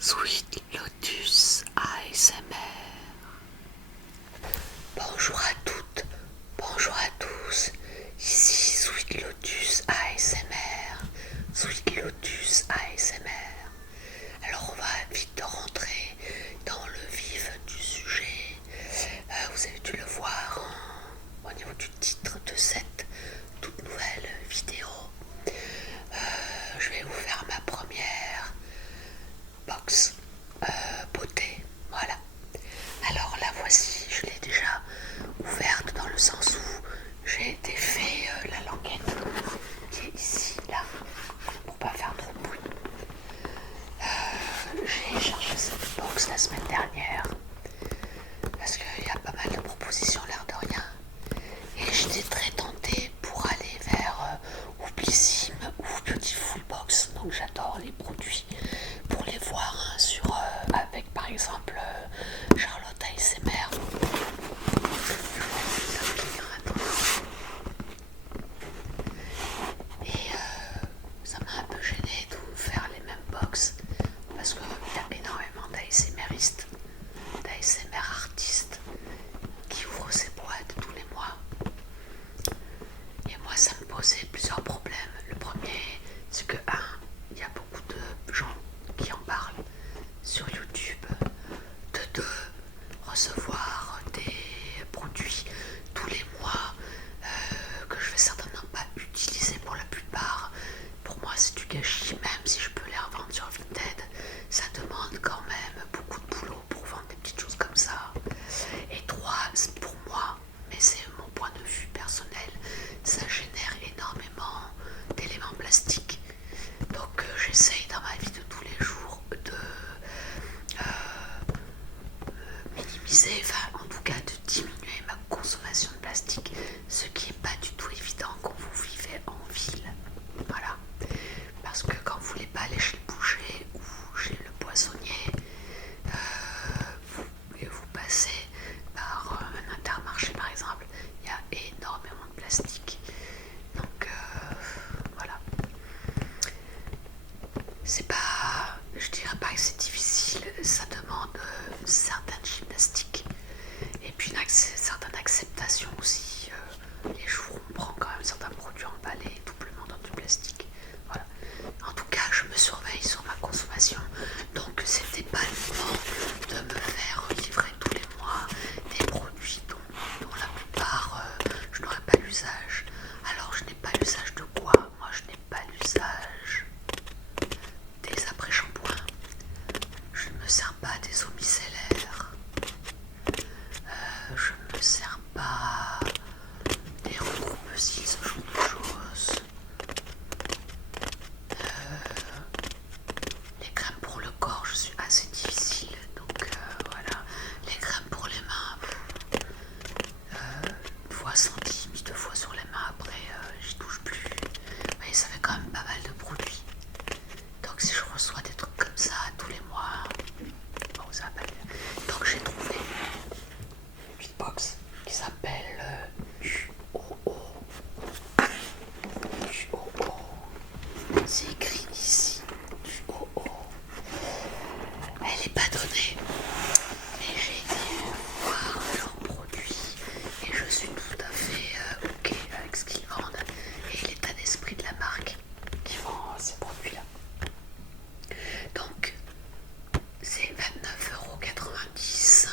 Sweet Lotus ASMR. Bonjour à toutes, bonjour à tous, ici Sweet Lotus ASMR, Sweet Lotus ASMR. Alors on va vite rentrer dans le vif du sujet. Vous avez dû le voir au niveau du titre de cette toute nouvelle vidéo. Je vais vous faire ma première box beauté, voilà. Alors la voici, je l'ai déjà ouverte dans le sens où j'ai défait la languette qui est ici, là, pour pas faire trop de bruit. J'ai cherché cette box la semaine dernière parce qu'il y a pas mal de propositions, l'air de rien, et j'étais très tentée pour aller vers Oublissime ou Beautiful Box. Donc j'adore les produits pour les voir sur avec par exemple Charlotte ASMR. Et ça m'a un peu gêné de faire les mêmes box parce qu'il y a énormément d'ASMRistes, d'ASMR artistes qui ouvrent ces boîtes tous les mois. Et moi ça me posait plusieurs problèmes. Le premier, c'est que il y a beaucoup de gens qui en parlent sur YouTube. De deux, recevoir des produits tous les mois que je vais certainement pas utiliser pour la plupart. Pour moi c'est du gâchis, même si je peux les revendre sur Vinted. Ça demande quand même beaucoup de boulot pour vendre des petites choses comme ça. Et trois, pour moi, mais c'est mon point de vue personnel, ça génère énormément d'éléments plastiques. Donc j'essaye dans ma vie de tous les jours de minimiser, enfin en tout cas de diminuer ma consommation de plastique, ce qui n'est pas du tout évident quand vous vivez en ville. Voilà. Parce que quand vous voulez pas aller chez le boucher ou chez le poissonnier, vous passez par un Intermarché par exemple, il y a énormément de plastique. Donc voilà. C'est pas, je dirais pas que c'est difficile, ça demande une certaine gymnastique et puis une certaine acceptation aussi. Les jours où on prend quand même certains produits emballés doublement dans du plastique. Voilà. En tout cas, je me surveille sur ma consommation, donc c'était pas le moment de me faire livrer tous les mois des produits dont la plupart je n'aurais pas l'usage. Alors je n'ai pas l'usage de quoi? Moi je n'ai pas l'usage des après-shampoings, je ne me sers pas des eaux micellaires, je ne me sers pas des recoupe-cils, ce genre de choses. Les crèmes pour le corps, je suis assez difficile, donc voilà. Les crèmes pour les mains, une fois senti, mis 2 fois sur les mains, après j'y touche plus. Mais ça fait quand même pas mal de produits. Donc si je reçois des trucs comme ça tous les mois, bon ça va pas bien. Donc j'ai trouvé une box qui s'appelle UOO. UOO. C'est écrit ici, UOO. Elle n'est pas donnée, mais j'ai été voir leurs produits et je suis tout à fait ok avec ce qu'ils vendent et l'état d'esprit de la marque qui vend ces produits-là. Donc c'est 29,90 €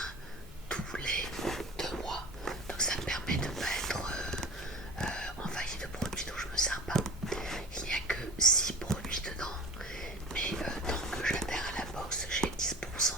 tous les 2 mois. Donc ça me permet de ne pas être envahi de produits dont je ne me sers pas. Il n'y a que 6 produits dedans, mais tant que j'adhère à la box, j'ai 10%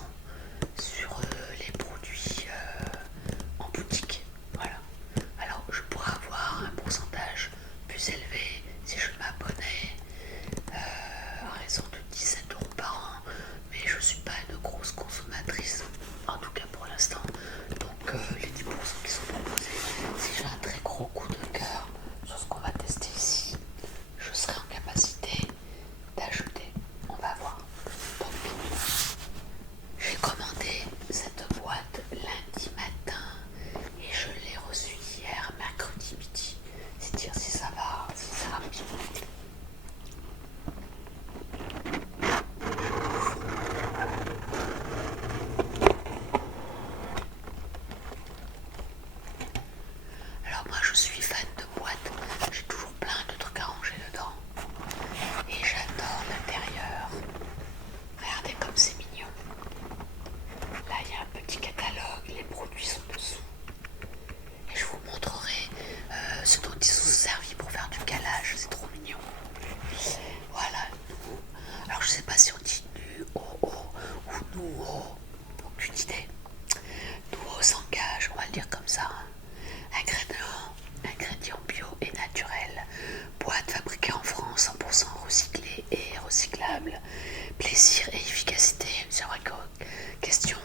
Nouveau, aucune idée. Nouveau s'engage, on va le dire comme ça. Ingrédients bio et naturels. Boîte fabriquée en France, 100% recyclée et recyclable. Plaisir et efficacité. C'est vrai que question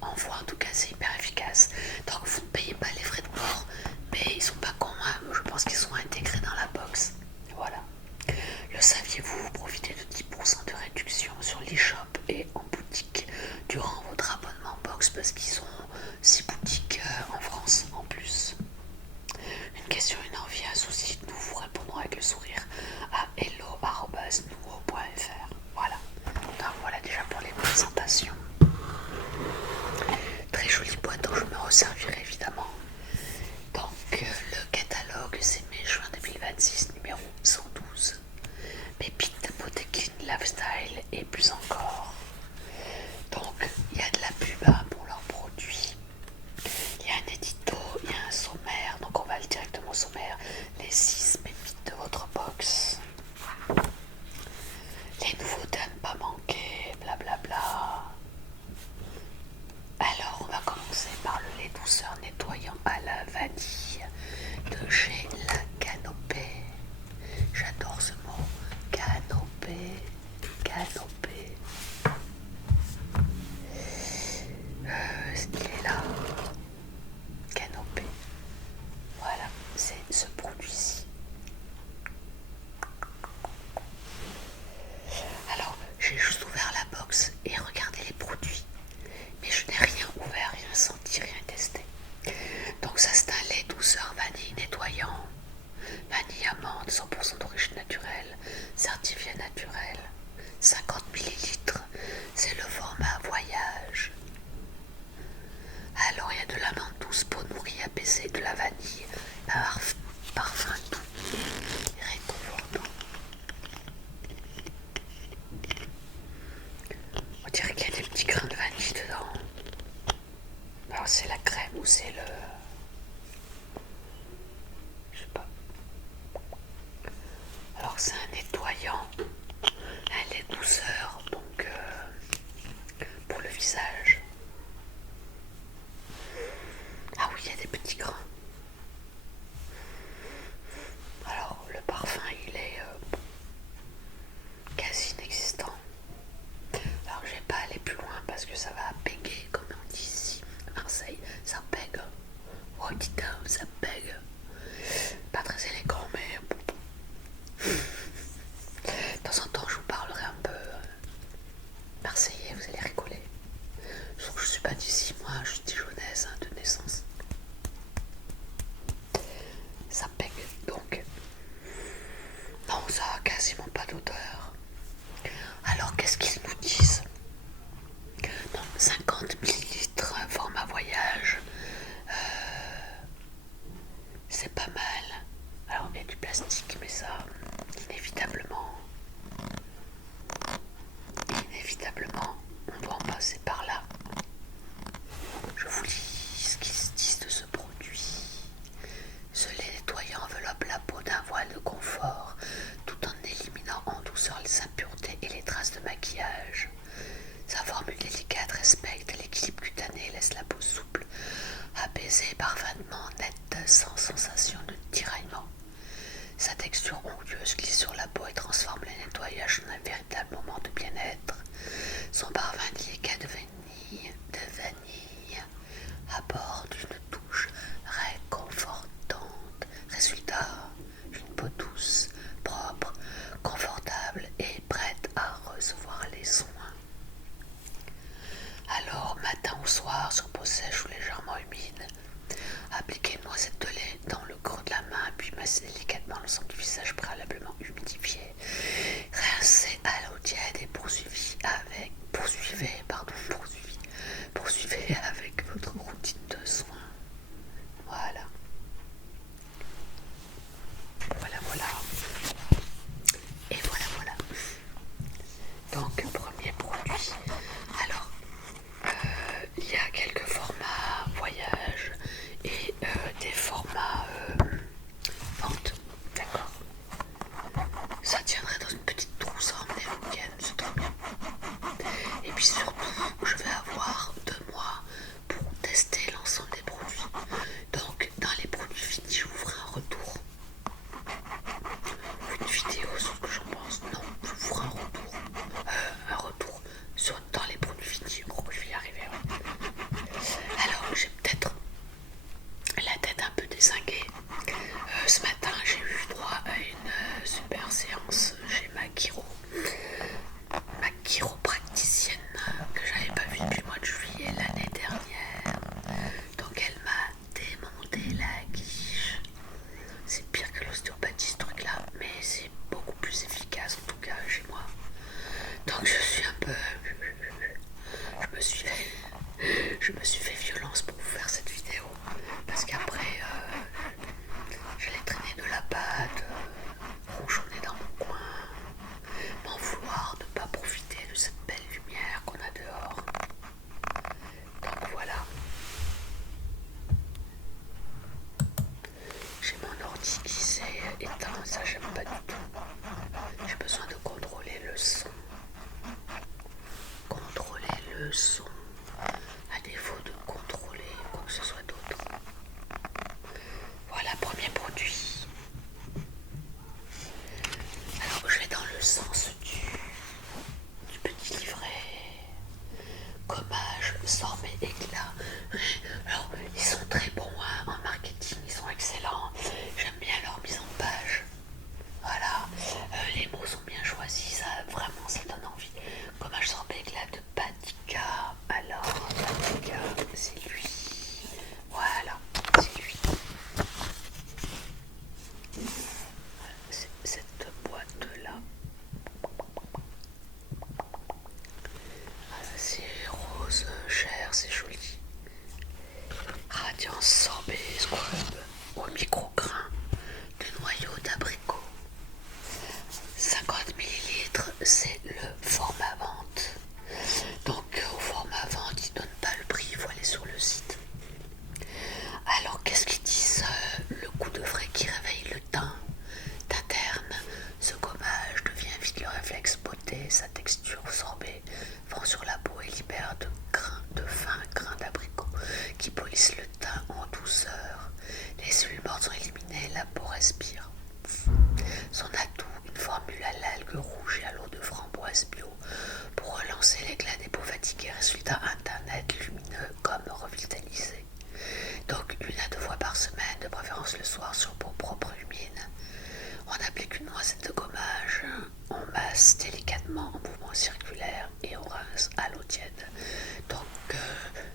envoi, en tout cas, c'est hyper efficace. Donc vous ne payez pas les frais de port, mais ils sont pas cons, hein. Je pense qu'ils sont intégrés dans la box. Voilà. Le saviez-vous, vous profitez de 10% de réduction sur l'e-shop et en boutique durant votre abonnement box parce qu'ils ont 6 boutiques en France en plus. Une question, une envie, un souci, nous vous répondrons avec le sourire à hello@nouveau.fr. Voilà. Donc voilà déjà pour les présentations. Très jolie boîte dont je me resservirai évidemment. Donc le catalogue c'est mai-juin 2026 numéro 112. Pépites de beauté clean lifestyle et plus encore. Donc il y a de la pub pour leurs produits. Il y a un édito, il y a un sommaire, donc on va aller directement au sommaire. Les 6 pépites de votre box. Les nouveautés à ne pas manquer, blablabla. Alors on va commencer par le lait douceur nettoyant à la vanille de chez La Canopée. J'adore ce mot, canopée, canopée. Il est là, canopée. Voilà, c'est ce produit-ci. Alors, j'ai juste ouvert la box et regardé les produits. Mais je n'ai rien ouvert, rien senti, rien testé. Donc ça c'est un lait douceur vanille nettoyant. Vanille amande, 100% d'origine naturelle, certifié naturel. 50 ml, c'est le format voyage. Alors il y a de l'amande douce, peau nourrie, apaisée, de la vanille, parfum doux et réconfortant. On dirait qu'il y a des petits grains de vanille dedans. Alors c'est la crème ou c'est le... Je sais pas. Alors c'est un nettoyant, un lait douceur, donc pour le visage. Ah oui, il y a des petits grains. Alors le parfum il est quasi inexistant. Alors je vais pas aller plus loin parce que ça va péguer comme on dit ici à Marseille, ça pègue. Oh dis donc, ça pègue. Pas très élégant mais de temps en temps je vous parlerai un peu marseillais, vous allez rigoler. Sauf que je suis pas d'ici, moi je suis dijonnaise de naissance. Ça pègue donc. Non, ça a quasiment pas d'odeur. Alors qu'est-ce qu'ils nous disent? Donc 50 ml format voyage. C'est pas mal. Alors il y a du plastique mais ça inévitablement on doit en passer par là. Je vous lis ce qu'ils se disent de ce produit. Ce lait nettoyant enveloppe la peau d'un voile de confort tout en éliminant en douceur les impuretés et les traces de maquillage. Sa formule délicate respecte l'équilibre cutané et laisse la peau souple, apaisée, parfaitement nette, sans sensation de tiraillement. Sa texture onctueuse glisse sur la peau et transforme le nettoyage en un véritable moment de bien-être. Son parfum délicat de vanille apporte une touche réconfortante. Résultat, une peau douce, propre, confortable et prête à recevoir les soins. Alors, matin ou soir, sur peau sèche ou légèrement humide, appliquez une noisette de lait dans le creux de la main, puis massez délicatement l'ensemble du visage préalablement humidifié. Rincez à l'eau tiède et poursuivez avec votre routine de soins. Voilà. Voilà. Et voilà. Donc, premier produit. Alors, il y a quelques formats voyage et des formats vente. D'accord. Ça tiendrait dans une petite trousse à emmener le week-end, c'est trop bien. Et puis surtout, je me suis fait violence pour vous faire cette vidéo. Parce qu'après, j'allais traîner de la pâte, ronchonner dans mon coin, m'en vouloir de ne pas profiter de cette belle lumière qu'on a dehors. Donc voilà. J'ai mon ordi qui s'est éteint, ça j'aime pas du tout. J'ai besoin de contrôler le son. Contrôler le son, à défaut de contrôler quoi que ce soit d'autre. Voilà, premier produit. Alors je vais dans le sens du petit livret. Gommage, sorbet, éclat. Alors ils sont très bons hein, en marketing, ils sont excellents. J'aime bien leur mise en page. Voilà, les mots sont bien choisis, ça vraiment ça donne envie. Gommage sorbet éclat de Patika. Alors, Patika, c'est lui. Voilà, c'est lui. C'est cette boîte-là. C'est rose, cher, c'est joli. Radiance sorbet scrub au micro-grain de noyau d'abricot. 50 ml, c'est le format vente. Donc au format vente, ils ne donnent pas le prix, il faut aller sur le site. Alors qu'est-ce qu'ils disent? Le coup de frais qui réveille le teint d'interne. Ce gommage devient vite le réflexe beauté, sa texture sorbet fond sur la peau et libère de fins grains d'abricot qui polissent le teint en douceur. Les cellules mortes sont éliminées, la peau respire. Son atout, une formule à l'algue rouge et à l'eau de framboise bio pour relancer l'éclat des peaux fatiguées. Résultat, un teint net, lumineux comme revitalisé. Donc 1 à 2 fois par semaine, de préférence le soir sur peau propre humide. On applique une noisette de gommage, on masse délicatement en mouvement circulaire et on rince à l'eau tiède. Donc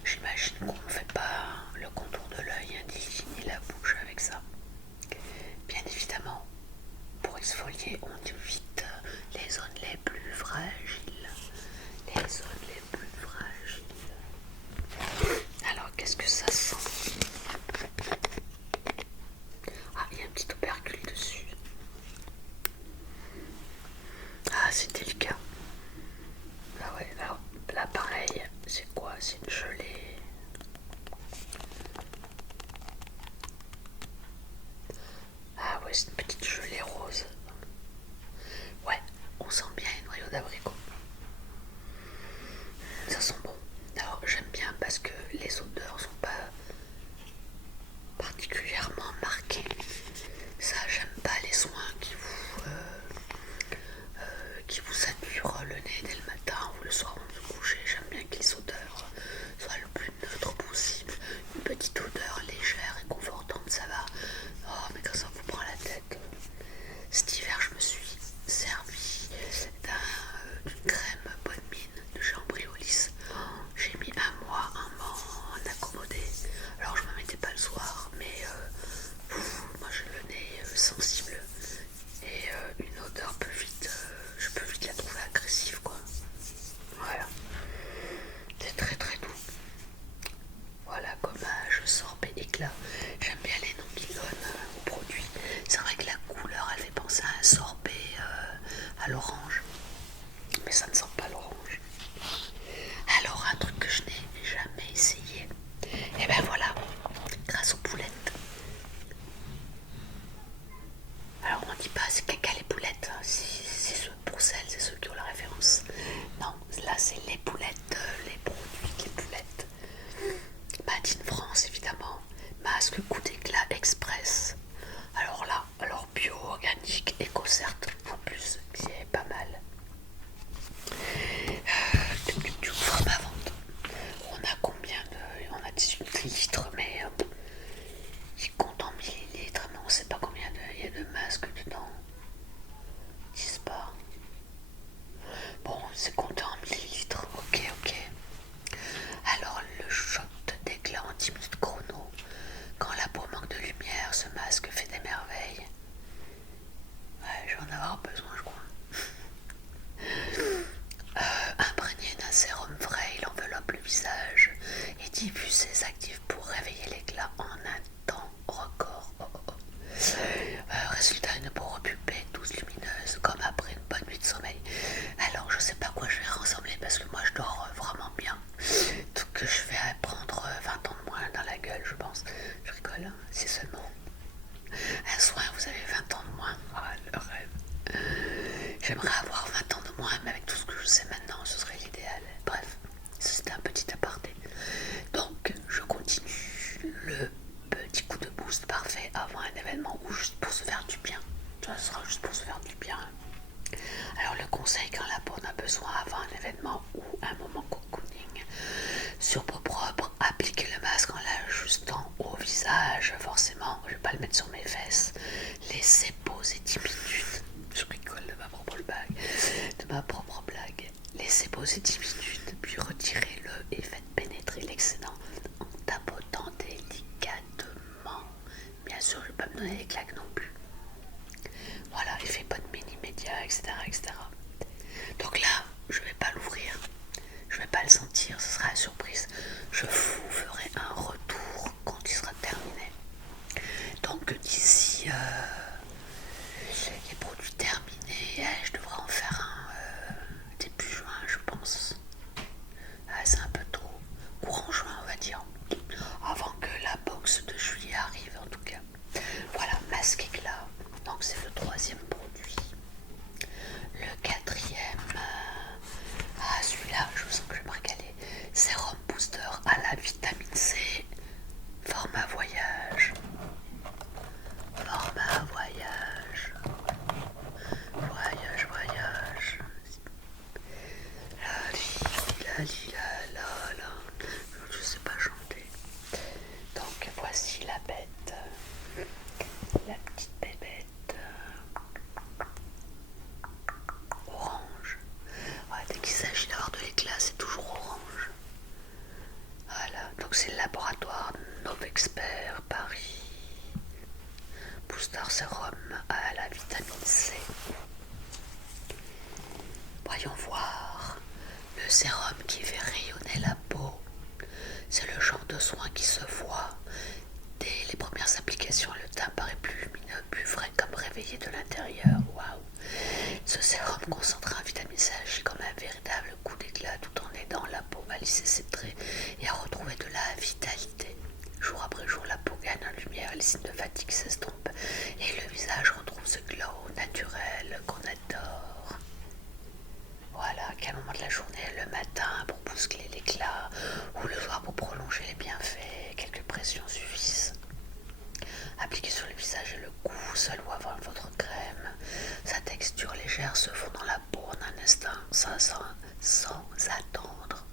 j'imagine qu'on ne fait pas le contour de l'œil, ni la bouche avec ça. Bien évidemment, pour exfolier, on évite les zones les plus fragiles. Les zones les plus fragiles. Alors, qu'est-ce que ça sent? Ah, il y a un petit opercule dessus. Ah, c'est délicat. c'était un petit aparté. Donc je continue le petit coup de boost parfait avant un événement ou juste pour se faire du bien. Ça sera juste pour se faire du bien. Alors le conseil quand la peau en a besoin avant un événement ou un moment cocooning, sur peau propre, appliquez le masque en l'ajustant au visage. Forcément, je vais pas le mettre sur mes fesses. Laissez poser 10 minutes. Je rigole de ma propre blague. Laissez poser 10 minutes, puis retirez-le et faites pénétrer l'excédent en tapotant délicatement. Bien sûr, je ne vais pas me donner des claques non plus. Voilà, effet pas de mini média, etc., etc. Donc là, je vais pas l'ouvrir, je vais pas le sentir, ce sera la surprise. Je vous ferai un retour quand il sera terminé. Donc d'ici les produits terminés, je devrais en faire un début juin, je pense. C'est un peu tôt, courant juin, on va dire, avant que la box de juillet arrive en tout cas. Voilà, masque éclat, donc c'est le troisième produit. Le quatrième, celui-là, je sens que je vais me régaler. Sérum booster à la vitamine C, format voyage. Format voyage. Voyage. La. Je sais pas chanter. Donc voici la bête. La petite bébête. Orange. Ouais, dès qu'il s'agit d'avoir de l'éclat, c'est toujours orange. Voilà, donc c'est le laboratoire Novexpert Paris. Booster sérum à la vitamine C. Voyons voir. Le sérum qui fait rayonner la peau. C'est le genre de soin qui se voit. Dès les premières applications, le teint paraît plus lumineux, plus frais, comme réveillé de l'intérieur. Waouh! Ce sérum concentré en vitamine C agit comme un véritable coup d'éclat tout en aidant la peau à lisser ses traits et à retrouver de la vitalité. Jour après jour, la peau gagne en lumière, les signes de fatigue s'estompent et le visage retrouve ce glow naturel qu'on adore. Voilà, qu'à un moment de la journée, le matin pour bousculer l'éclat ou le soir pour prolonger les bienfaits, quelques pressions suffisent. Appliquez sur le visage et le cou, seul ou avant votre crème. Sa texture légère se fond dans la peau en un instant, sans attendre.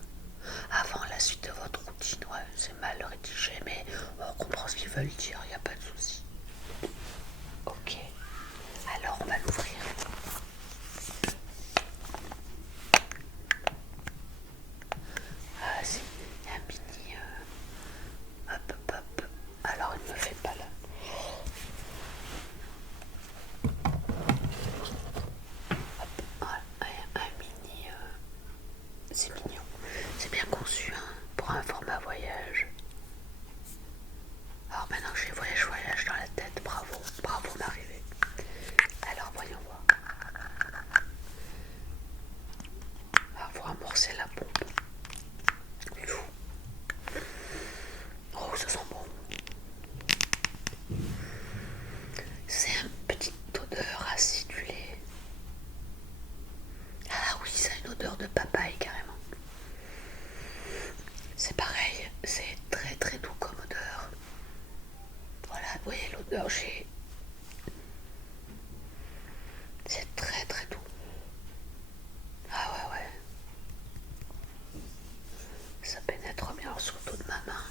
Avant la suite de votre routine, ouais, c'est mal rédigé, mais on comprend ce qu'ils veulent dire, il n'y a pas de souci. Ok, alors on va l'ouvrir. Ah si, il y a un mini... hop. Alors il ne me fait pas là. Un mini... c'est mignon. C'est bien conçu hein, pour un format voyage. Alors maintenant que j'ai voyage dans la tête, bravo m'arriver. Alors voyons voir. Alors faut amorcer la pompe. Oh ça sent bon. C'est une petite odeur acidulée. Ah oui, ça a une odeur de papaye carrément. C'est pareil, c'est très très doux comme odeur. Voilà, vous voyez l'odeur, c'est très très doux. Ah ouais. Ça pénètre bien sur le dos de ma main.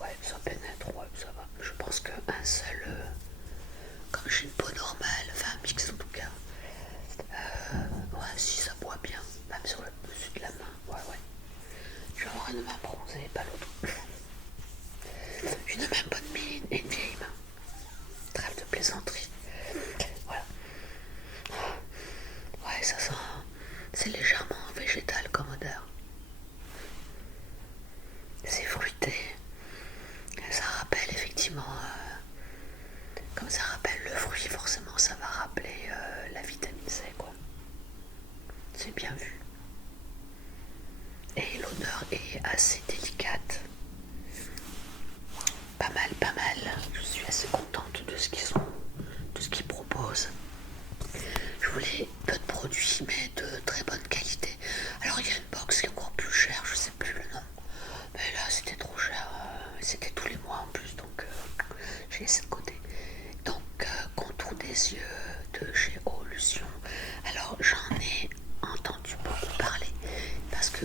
Ouais, ça pénètre, ouais, ça va. Je pense qu'un seul, comme j'ai une peau normale, enfin mixte en tout cas, ouais, si ça boit bien, même sur le dessus de la main, ouais. Je vais avoir une main bronzée, pas l'autre. Une même bonne mine et une vieille main. Trêve de plaisanterie. Voilà. Ouais, ça sent. C'est légèrement végétal comme odeur. C'est fruité. Ça rappelle effectivement. Comme ça rappelle le fruit, forcément, ça va rappeler la vitamine C, quoi. C'est bien vu. Et l'odeur est assez délicate. Pas mal. Je suis assez contente de ce qu'ils proposent. Je voulais peu de produits, mais de très bonne qualité. Alors il y a une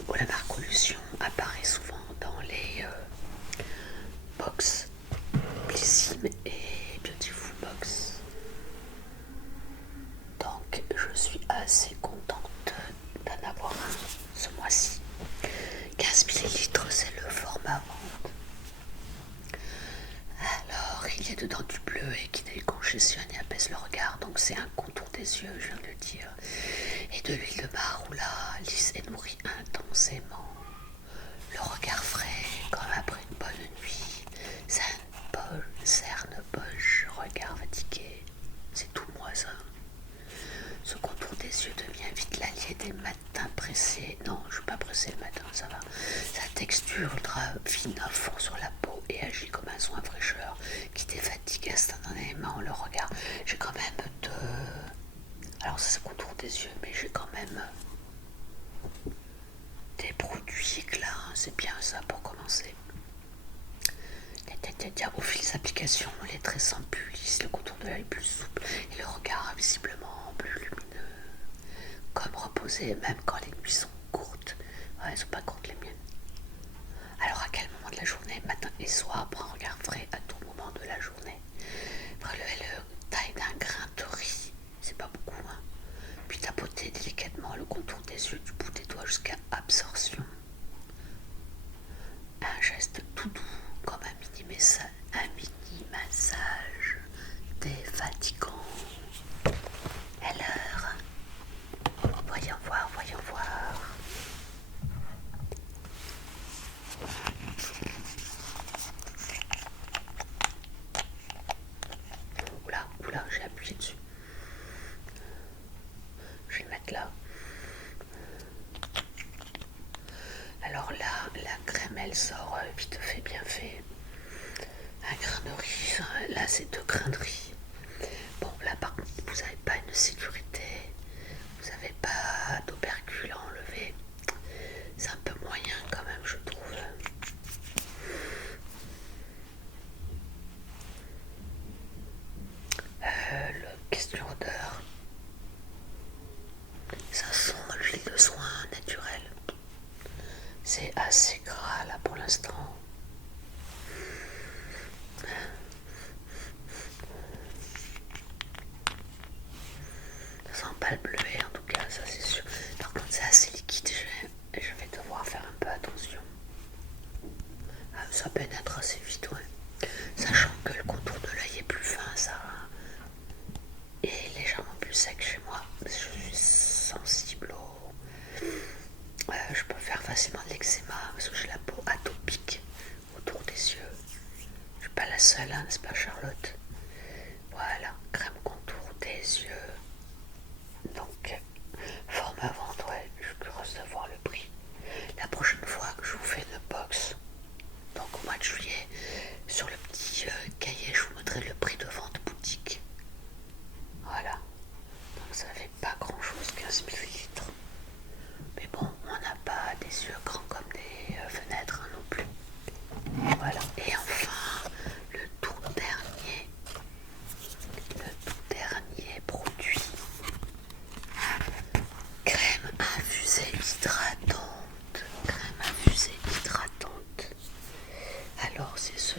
que la marque Olution apparaît souvent dans les box Blissim et Beautiful Box. Donc je suis assez contente d'en avoir un ce mois-ci. 15 ml, c'est le format vente. Alors il y a dedans du bleu et qui décongestionne et apaise le regard, donc c'est un contour des yeux, je viens de le dire, et de l'huile de maroula, lisse et nourrit intensément. Le regard frais comme après une bonne nuit, cerne poche, regard fatigué, c'est tout moi ça. Ce contour des yeux devient vite l'allié des matins pressés. Non, je ne suis pas pressée le matin, ça va. Sa texture ultra fine fond sur la peau et agit comme un soin fraîcheur qui défatigue instantanément le regard. J'ai quand même Alors ça c'est le contour des yeux, mais j'ai quand même des produits éclats, hein. C'est bien ça pour commencer. Au fil des applications, les traits sont plus lisses, le contour de l'œil plus souple et le regard visiblement plus lumineux. Comme reposer même quand les nuits sont courtes. Ouais, elles sont pas courtes les miennes. Alors à quel moment de la journée, matin et soir, prends un regard frais à tout moment de la journée. Relevez le taille d'un grain de riz, c'est pas beaucoup, hein. Puis tapoter délicatement le contour des yeux du bout des doigts jusqu'à absorption. Un geste tout doux comme un mini massage défatigant. Alors, voyons voir. Oula, j'ai appuyé dessus. Je vais le mettre là. Alors là, la crème elle sort vite fait, bien fait. Un grain de riz, là c'est 2 grains de riz. Bon, là par contre, vous n'avez pas une sécurité, vous n'avez pas d'opercule à enlever. C'est un peu moyen quand même, je trouve. Question odeur. Ça sent l'huile de soin naturelle. C'est assez gras là pour l'instant. Ça sent pas le bleuet en tout cas, ça c'est sûr. Par contre c'est assez liquide, je vais devoir faire un peu attention. Ça pénètre assez vite, ouais. Sachant que le contour de l'œil est plus fin, ça est légèrement plus sec chez moi. Je suis sensible au... je peux faire facilement de l'eczéma parce que j'ai la peau atopique autour des yeux. Je suis pas la seule, hein, n'est-ce pas Charlotte? Voilà, crème contour des yeux. Donc, forme à vendre, ouais, je suis curieuse de voir le prix. La prochaine fois que je vous fais une box, donc au mois de juillet, sur le petit cahier, je vous montrerai le prix de vente boutique. Voilà, donc ça fait pas grand chose, 15 ml. Mais bon, on n'a pas des yeux grands comme des fenêtres, hein, non plus. Voilà, et enfin, le tout dernier produit. Crème infusée hydratante. Alors c'est ce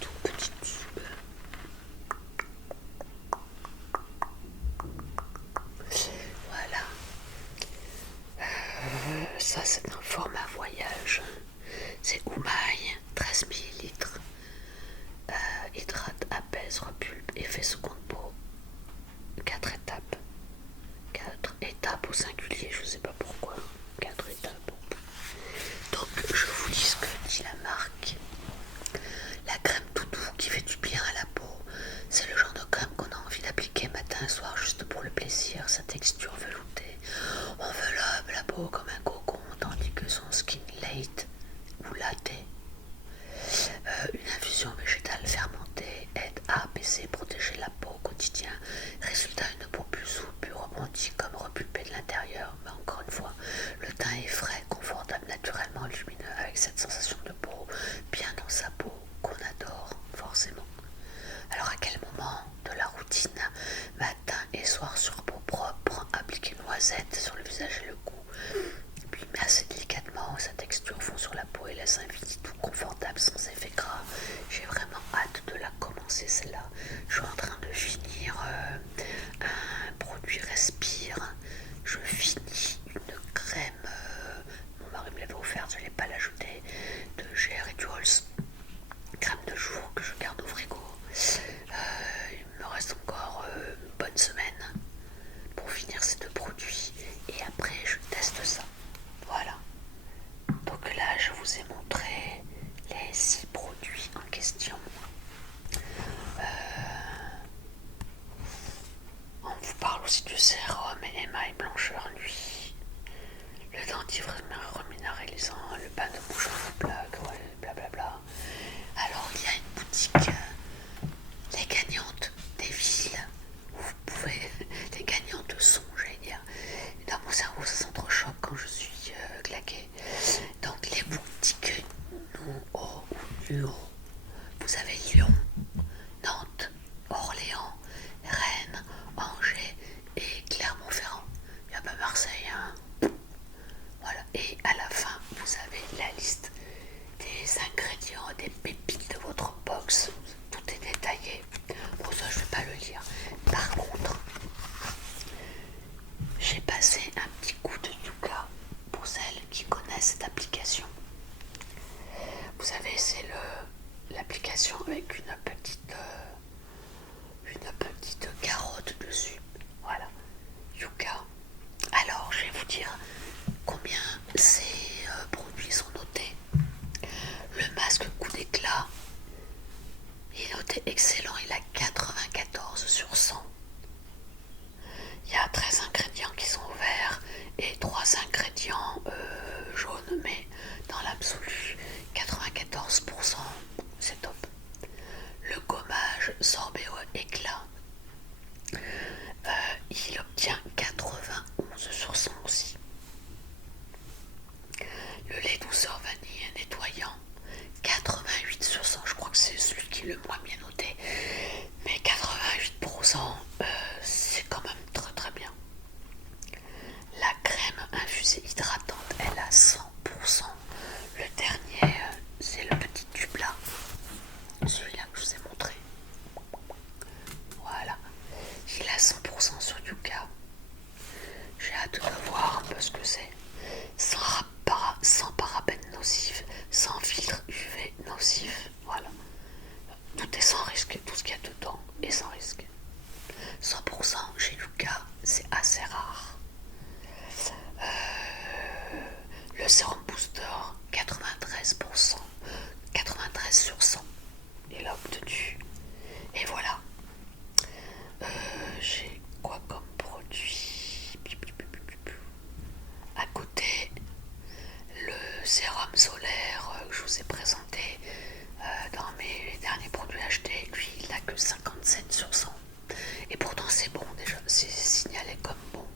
tout petit tube. Voilà. Ça c'est un format voyage. C'est Oumaï, 13 ml. Hydrate, apaise, repulpe, effet seconde peau. 4 étapes. 4 étapes au singulier, je sais pas pourquoi. 4 étapes. Donc je vous dis ce que dit la marque. La crème tout doux qui fait du bien à la peau. C'est le genre de crème qu'on a envie d'appliquer matin et soir juste pour le plaisir. Sa texture veloutée enveloppe la peau comme un cocon, tandis que son skin late ou latte, une infusion végétale fermentée, aide à apaiser, protéger la peau au quotidien. Résultat, une peau plus souple, plus rebondie, comme repulpée de l'intérieur. Mais encore une fois, le teint est frais, confortable, naturellement lumineux, avec cette sensation de peau bien dans sa peau qu'on adore forcément. Alors à quel moment de la routine, matin et soir sur peau propre, appliquer une noisette sur le visage et le cou, puis assez délicatement vous ai montré les 6 produits en question. On vous parle aussi du sérum émail blancheur nuit, le dentifrice reminéralisant, le bain de bouche en plaque, ouais, blablabla. Alors il y a une boutique, les gagnantes des villes, où vous pouvez, les gagnantes de son, j'allais dire. Dans mon cerveau ça s'entrechoque quand je suis claquée. Donc les boutiques Lyon, vous avez Lyon, Nantes, Orléans, Rennes, Angers et Clermont-Ferrand. Il n'y a pas Marseille, hein. Voilà. Et à la fin, vous avez la liste des ingrédients, des pépites de votre box. Tout est détaillé. Pour ça, je ne vais pas le lire. Par contre, j'ai passé un petit coup de Yuka pour celles qui connaissent cette application. Vous savez, c'est l'application avec une petite carotte dessus. Voilà, Yuka. Alors, je vais vous dire combien ces produits sont notés. Le masque coup d'éclat, il est noté excellent, il a 94 sur 100. Il y a 13 ingrédients qui sont verts et 3 ingrédients jaunes, mais dans l'absolu, 94%, c'est top. Le gommage sorbet éclat, il obtient 91 sur 100 aussi. Le lait douceur vanille nettoyant, 88 sur 100, je crois que c'est celui qui est le moins bien noté, mais 88%, c'est quand même très très bien. La crème infusée hydratante, elle a 100%. Le dernier, c'est le petit tube là, celui-là que je vous ai montré. Voilà, il a 100% sur Yuka. J'ai hâte de le voir parce que c'est sans parabènes nocifs, sans filtre UV nocif. Voilà, tout est sans risque, tout ce qu'il y a dedans est sans risque. 100% chez Yuka, c'est assez rare. Le sérum booster, 93%, 93 sur 100, il a obtenu. Et voilà. J'ai quoi comme produit? À côté, le sérum solaire que je vous ai présenté dans mes derniers produits achetés, lui, il n'a que 57 sur 100. Et pourtant, c'est bon déjà, c'est signalé comme bon.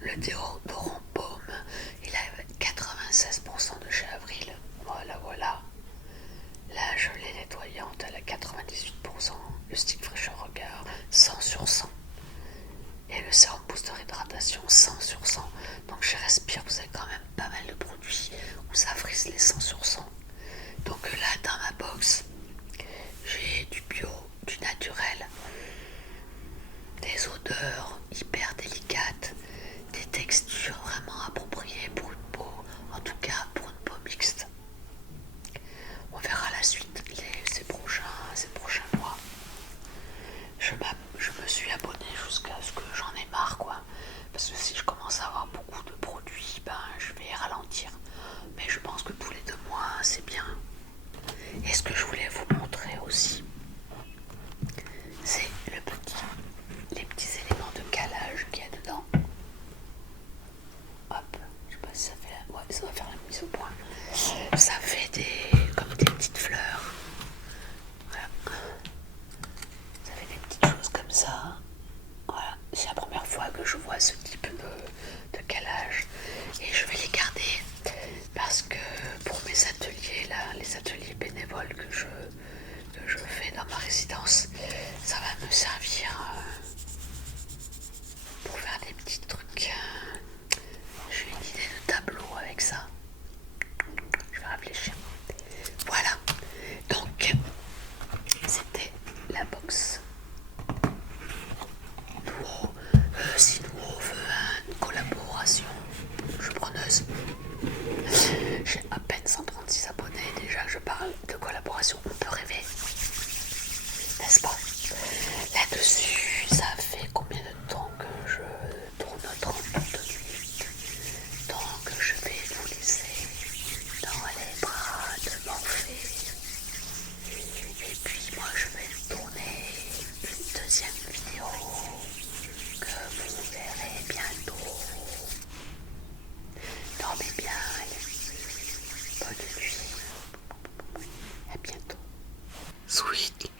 Le déodorant baume, il a 96% de chez Avril. Voilà. La gelée nettoyante, elle a 98%. Le stick fraîcheur regard, 100 sur 100. Et le sérum booster hydratation, 100 sur 100. Donc chez Respire, vous avez quand même pas mal de produits où ça frise les 100 sur 100. Donc là, dans ma box, j'ai du bio, du naturel, des odeurs hyper délicates, des textures vraiment appropriées pour une peau, en tout cas pour une peau mixte. On verra la suite ces prochains mois. Je me suis abonné jusqu'à ce que j'en ai marre, quoi. Parce que si je commence à avoir beaucoup de produits, je vais ralentir. Mais je pense que tous les 2 mois, c'est bien. Et ce que je voulais vous montrer aussi, c'est les petits éléments de calage qu'il y a dedans. Hop, je sais pas si ça fait... Ouais, ça va faire la mise au point. Ça fait comme des petites fleurs. Voilà. Ça fait des petites choses comme ça. Voilà, c'est la première fois que je vois ce type de calage. Et je vais les garder parce que pour mes ateliers, là, les ateliers bénévoles que je fais dans ma résidence, ça va me servir pour faire des petits trucs. J'ai une idée de tableau avec ça. Je vais réfléchir. Voilà. Donc, c'était la box. Si nous on veut bonne nuit. À bientôt. Sweet